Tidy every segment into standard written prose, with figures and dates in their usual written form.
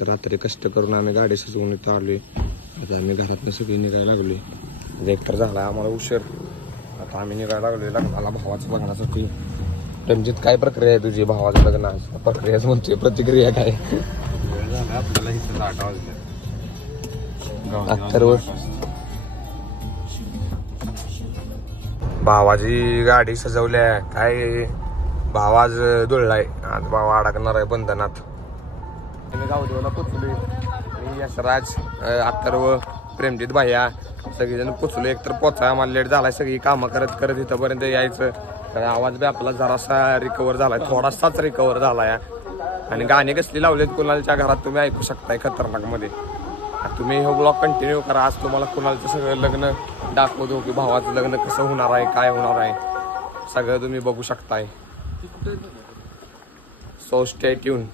तर रात्री कष्ट करून आम्ही गाडी सजवून इथं आलोय. आता आम्ही घरातनं सगळी निघायला लागलोय. एक तर झाला आम्हाला उशीर. आता आम्ही निघायला लागलोय लग्नाला भावाचं बघण्यासाठी. रणजित काय प्रक्रिया आहे तुझी भावाचं लग्नाची? प्रक्रियाच म्हणतोय, प्रतिक्रिया काय? आपल्याला इथं 8 वाजले. भावाची गाडी सजवल्या काय. भाव आज दुळलाय. आज भाव अडकणार आहे बंधनात. गावदेवाला पोचलोय. मी यशराज, अथर्व, प्रेमजित भाया सगळेजण पोचलो. एकतर पोचाय आम्हाला लेट झालाय. सगळी कामं करत करत इथंपर्यंत यायचं. तर आवाज बी आपला जरासा रिकवर झालाय, थोडासाच रिकवर झालाय. आणि गाणे कसली लावलेत कुणालच्या घरात तुम्ही ऐकू शकताय खतरनाक मध्ये. तुम्ही हे ब्लॉग कंटिन्यू करा. आज तुम्हाला कुणालचं सगळं लग्न दाखवतो की भावाचं लग्न कसं होणार आहे, काय होणार आहे, सगळं तुम्ही बघू शकताय. So stay tune.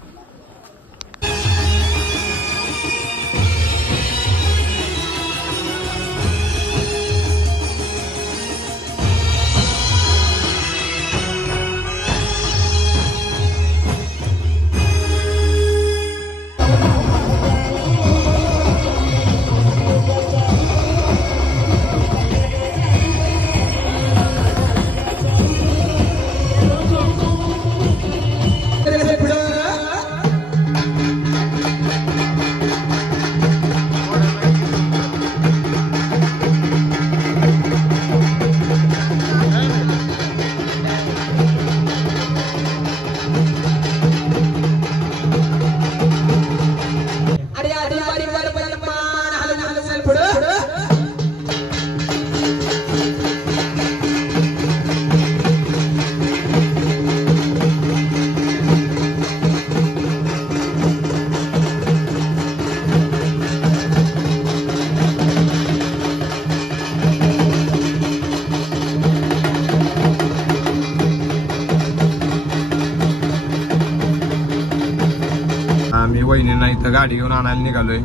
आम्ही वहिनींना इथं गाडी घेऊन आणायला निघालोय.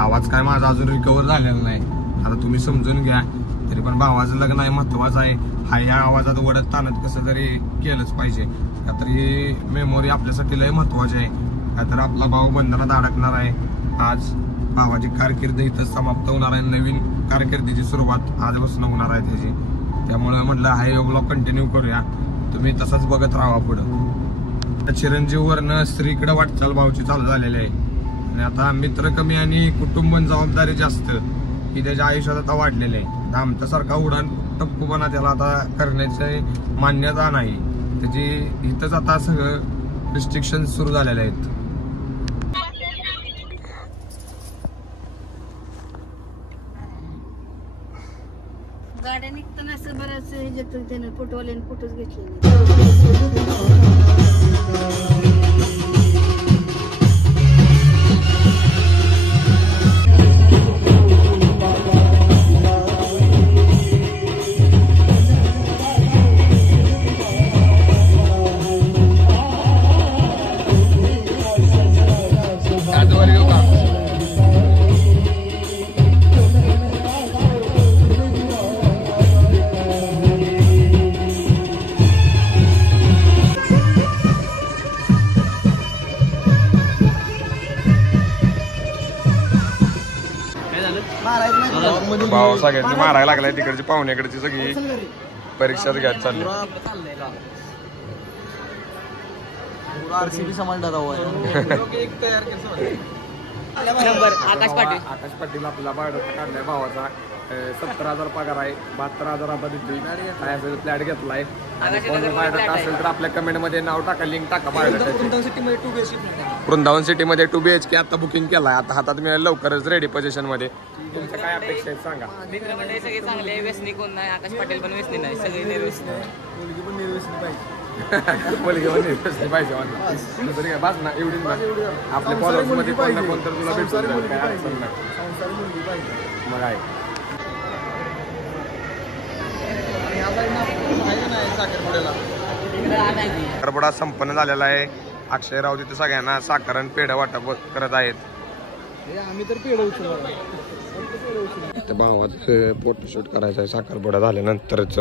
आवाज काय माझा अजून रिकवर झालेला नाही. आता तुम्ही समजून घ्या. तरी पण भावाचं लग्न आहे, महत्वाचं आहे. ह्या आवाजात वडत ताणत कसं तरी केलंच पाहिजे. का तर ही मेमोरी आपल्यासाठी लय महत्वाची आहे. का तर आपला भाऊ बंधनात अडकणार आहे. आज भावाची कारकीर्द इथं समाप्त होणार आहे. नवीन कारकिर्दीची सुरुवात आजपासून होणार आहे त्याची. त्यामुळे म्हटलं हा ब्लॉग कंटिन्यू करूया. तुम्ही तसंच बघत राहा पुढं. चिरंजीववरनं स्त्रीकडे वाटचाल भावची चालू झालेली आहे. आणि आता मित्र कमी आणि कुटुंब जबाबदारी जास्त ही त्याच्या आयुष्यात आता वाढलेली आहे. आमच्यासारखा उडान टप्पूपणा त्याला आता करण्याची मान्यता नाही. त्याची इथंच आता सगळं रिस्ट्रिक्शन सुरू झालेले आहेत. गाड्या निघताना असं बऱ्याच ह्याच्यातून त्यानं फोटोवाल्याने फोटोच घेतले. भाव सगळ्यांची मारायला लागलाय. तिकडची पाहुण्याकडची सगळी परीक्षाच घ्यायला चालली. आकाश पाटील आपला बायोडाटा काढलाय भावाचा. 70,000 पगार आहे. 72,000 आपण देतोय. फ्लॅट घेतलाय. आणि कोण बायोडाटा असेल तर आपल्या कमेंट मध्ये नाव टाका, लिंक टाका बायोडाटाची. वृंदावन सिटी मध्ये 2 BHK आता बुकिंग केलाय. आता हातात मिळेल लवकरच रेडी पोझिशन मध्ये. तुमच्या काय अपेक्षा आहेत सांगा. मित्र मंडळी सगळे चांगले. व्यसनी कोण नाही. आकाश पाटील पण व्यसनी नाही. सगळे निर्व्यसनी. मुलगी पण निर्व्यसनी पाहिजे. मुलगी पण निर्व्यसनी पाहिजे म्हणलं. बस ना एवढीच ना. आपल्या फॉलोअर्स मध्ये कोण ना कोण तर तुला भेटून मग आहे. साखरपुडा संपन्न झालेला आहे. अक्षय राव तिथे सगळ्यांना साखर आणि पेढा वाटप करत आहेत. आम्ही तर पेढा उचलला. भावाच फोटोशूट करायचं आहे साखरपुडा झाल्यानंतरच.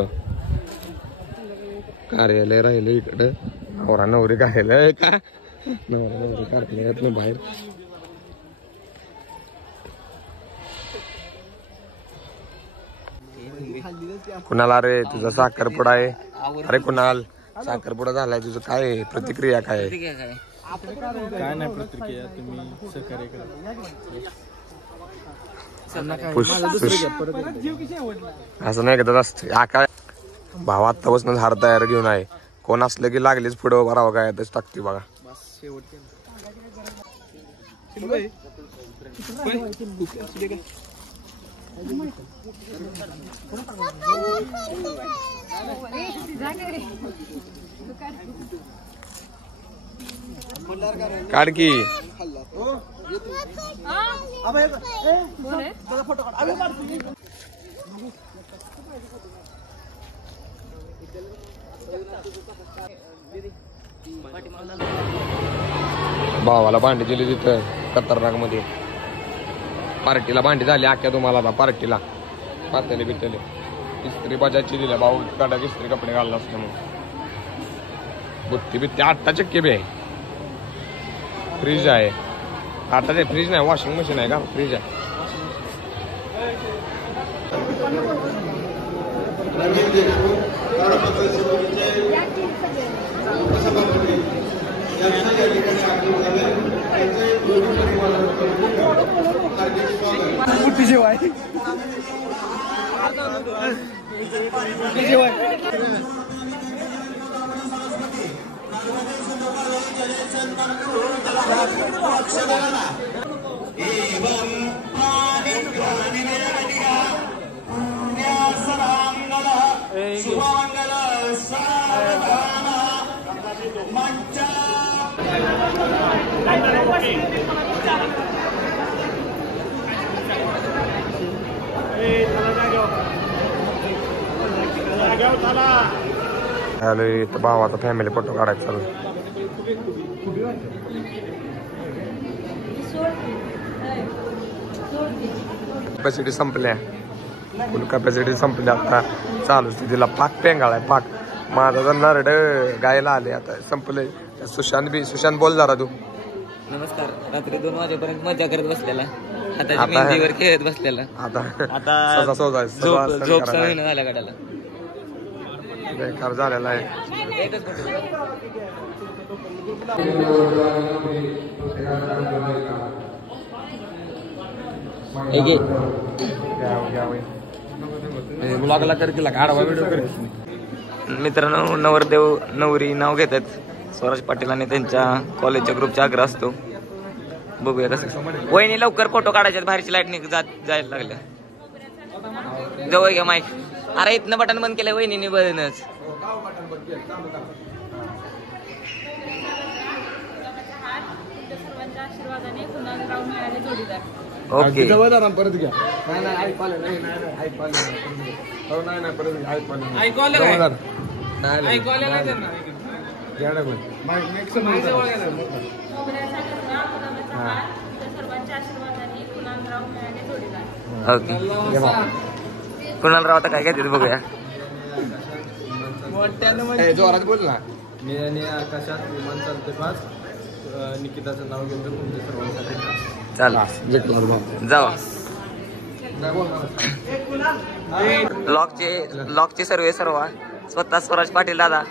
कार्यालय राहिलं इकडं. नवरा नवरी कार्यालय का. नवरा नवरी कार्यालयात बाहेर. कुणाला रे तुझा साखरपुडा आहे? अरे कुणाल साखरपुडा झालाय तुझं काय आहे? प्रतिक्रिया काय आहे? काय नाही प्रतिक्रिया, तुम्ही सहकार्य करा. असं नाही का असतं काय भाव आत्तापासून हार तयार घेऊन आहे. कोण असलं की लागलीच पुढे उभा राहावं काय तच टाकते बघा. काढ की भावाला भांडी दिली तिथं खतरनाक मध्ये. पार्टीला भांडी झाली अख्ख्या तुम्हाला आता पार्टीला पातले बितले इस्त्री बाजाची दिल्या भाऊ काढा इस्त्री कपडे घालला असतो मग बुत्ती बित्ती 8 चक्के बी आहे. फ्रीज आहे आता ते फ्रीज नाही वॉशिंग मशीन आहे का फ्रीज आहे. हॅलो इथं भावाचा फॅमिली फोटो काढायचा चालू. कॅपॅसिटी संपल्या फुल कॅपॅसिटी संपल्या आता चालू तिला पाक पेंगाळाय पाक. माझा जर नरड गायला आले आता संपले. सुशांत बोल जरा तू. नमस्कार. रात्री 2 वाजेपर्यंत मजा करत बसलेला आता मेहंदीवर खेळत बसलेला आता झोप सवय झाल्या गाड्याला बेकार झालेला आहे. एकच ब्लॉगला कर की आडवा व्हिडिओ कर. मित्रांनो नवरदेव नवरी नाव घेतात. स्वराज पाटील आणि त्यांच्या कॉलेजच्या ग्रुपचा आग्रह असतो. बघूया कसं. वहिनी लवकर फोटो काढायच्यात बाहेरची लाईट जायला लागल्या. जवळ घ्या माईक. अरे इथनं बटन बंद केलंय वहिनीने बंदच. ओके परत घ्या. कुणाल राव आता काय घेते बघूया. जोरात बोल ना. मी आणि आकाशात विमान चालते 5. निकिताचं नाव घेऊन तुमच्या सर्वांसाठी चाल जावा. लॉकचे सर्व स्वतः स्वराज पाटील दादा.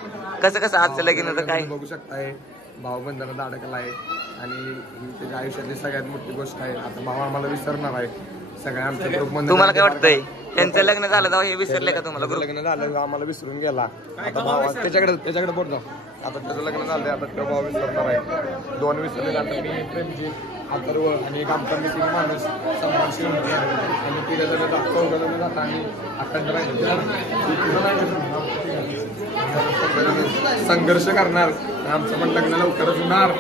कसं आजचं लगीन होतं काय बघू शकताय. भाऊबंधाला अडकला आहे आणि त्याच्या आयुष्यातली सगळ्यात मोठी गोष्ट आहे. आता भाऊ आम्हाला विसरणार आहे. सगळ्या आमच्या ग्रुपमध्ये तुम्हाला काय वाटतंय त्यांचं लग्न झालं तेव्हा हे विसरले का तुम्हाला? लग्न झालं आम्हाला विसरून गेला. आता भाऊ त्याच्याकडे बोल ना. आता त्याचं लग्न झालंय आता तो भाऊ विसरणार आहे. 2 विसरले आता मी प्रेमजीत अथर्व आणि एक आमचा मिसिंग माणूस सन्मान शिवणे आणि तिघ जण जाता आणि अखंड संघर्ष करणार. आमचं पण लग्न लवकरच होणार.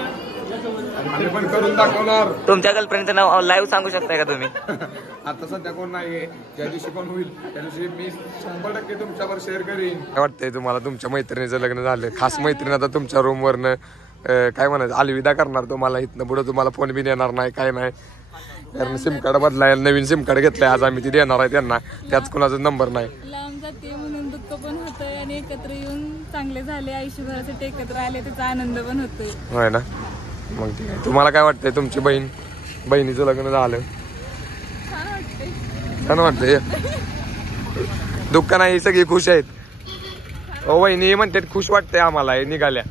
आम्ही पण करून दाखवणार. तुमच्या गर्लफ्रेंडचं नाव लाईव्ह सांगू शकताय का तुम्ही? आता सध्या कोण नाहीये. ज्या दिवशी पण होईल त्या दिवशी मी 100% तुमच्यावर शेअर करीन. काय वाटतंय तुम्हाला तुमच्या मैत्रिणीचं लग्न झालं? खास मैत्रीण आता तुमच्या रूमवरनं काय म्हणायचं अलविदा करणार तुम्हाला. इथनं पुढे तुम्हाला फोन बिन येणार नाही काय नाही. कारण सिम कार्ड बदलायला नवीन सिम कार्ड घेतलंय आज आम्ही. ती देणार आहे त्यांना. त्याच कोणाचा नंबर नाही. लांब जाते म्हणून दुःख पण होतंय आणि एकत्र येऊन चांगले झाले आयुष्यभरासाठी एकत्र आले त्याचा आनंद पण होतोय. होय ना. मग ठीक आहे. तुम्हाला काय वाटतंय तुमची बहिणीचं लग्न झालं? छान वाटतंय. छान वाटतंय. दुःख नाही, सगळी खुश आहेत. वहिनी म्हणतात खुश वाटतंय आम्हाला हे निघाल्या.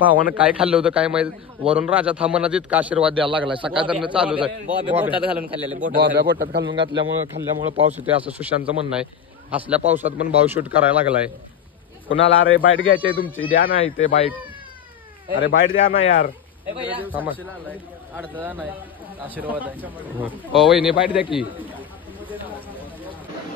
भावानं काय खाल्लं होतं काय माहित, वरून राजा थांबना इतका आशीर्वाद द्यायला लागलाय. सकाळ चालूच आहे. बॉब्या बोटात घालून खाल्ल्यामुळे पाऊस येतोय असं सुशांतचं म्हणणं आहे. असल्या पावसात पण भाऊ शूट करायला लागलाय. कुणाला अरे बाईट घ्यायची तुमची, द्या ना इथे बाईट. अरे बाईट द्या ना यार. अडथळा नाही, आशीर्वाद आहे. हो वहिनी बाईट द्या की.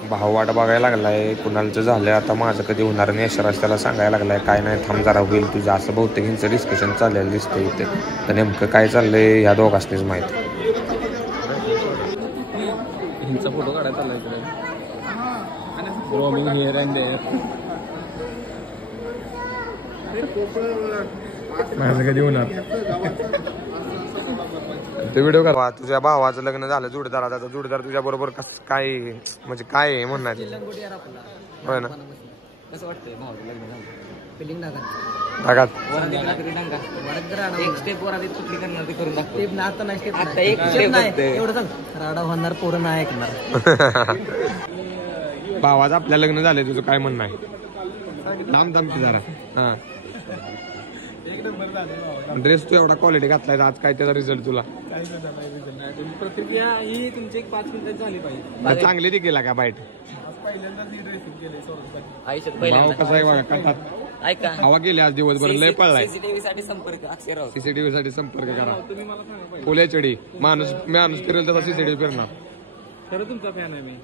भाऊ वाट बघायला लागलाय, कुणालचं झालं आता माझं कधी होणार नाही. यशराज त्याला सांगायला लागलाय काय नाही थांब जरा होईल तुझं. असं बहुतेक ह्यांचं डिस्कशन चाललेलं दिसतंय इथे. तर नेमकं काय चाललंय ह्या दोघांनीच माहिती. हिंचा फोटो काढायचा आला इकडे. Roaming here and there. माझं कधी होणार ते व्हिडिओ का. तुझ्या भावाचं लग्न झालं जोडदार, आता जोडदार तुझ्या बरोबर कसं काय म्हणजे काय आहे म्हणणार. होय ना कसं वाटतंय भावाचं लग्न झालं? फिलिंग भागात एक स्टेप वर आधी कुठली करणार ते करून दाखव. आता नाही step आता नाही. एक स्टेप नाही फक्त. एवढं सांग, राडा होणार पोरं नाही ऐकणार. भावाचं आपल्या लग्न झालंय, तुझं काय म्हणणं आहे? थांब थांब की जरा. हा ड्रेस तू एवढा क्वालिटी घातलाय आज, काय त्याचा रिझल्ट तुला? प्रतिक्रिया ही तुमची एक 5 मिनिटात झाली पाहिजे. चांगली ती केला का बाईट? आयुष्यात भाऊ पहिल्यांदा. कसा आहे बघा कटात ऐका, हवा गेली आज दिवसभर, लय पळलाय. सीसीटीव्ही साठी संपर्क अक्षय राऊत. सीसीटीव्ही साठी संपर्क करा. फुले चढी माणूस फिरेल तसा सीसीटीव्ही फिरणार. खरं तुमचा फॅन आहे मी.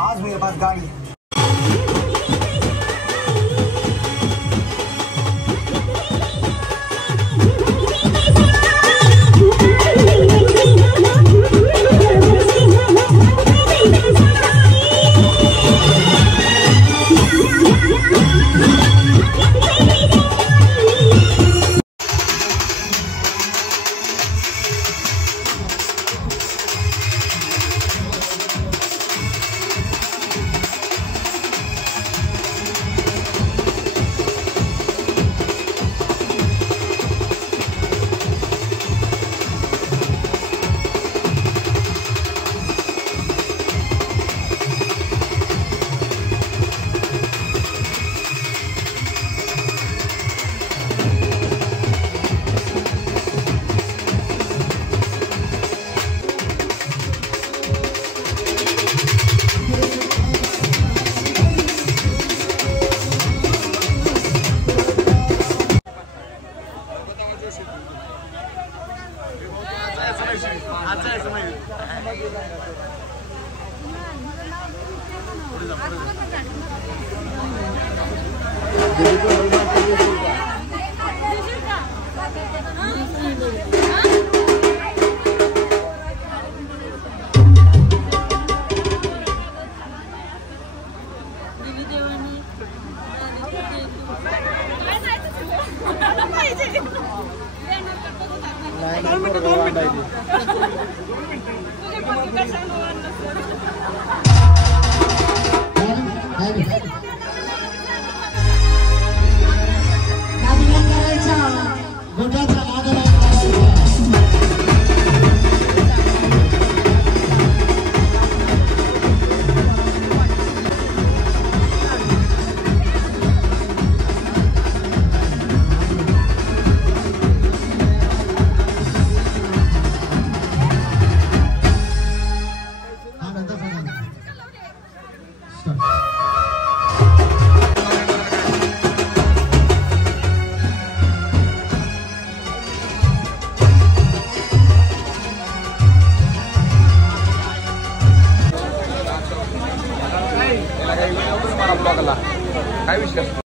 आज मेरे पास गाड़ी है। काय विषय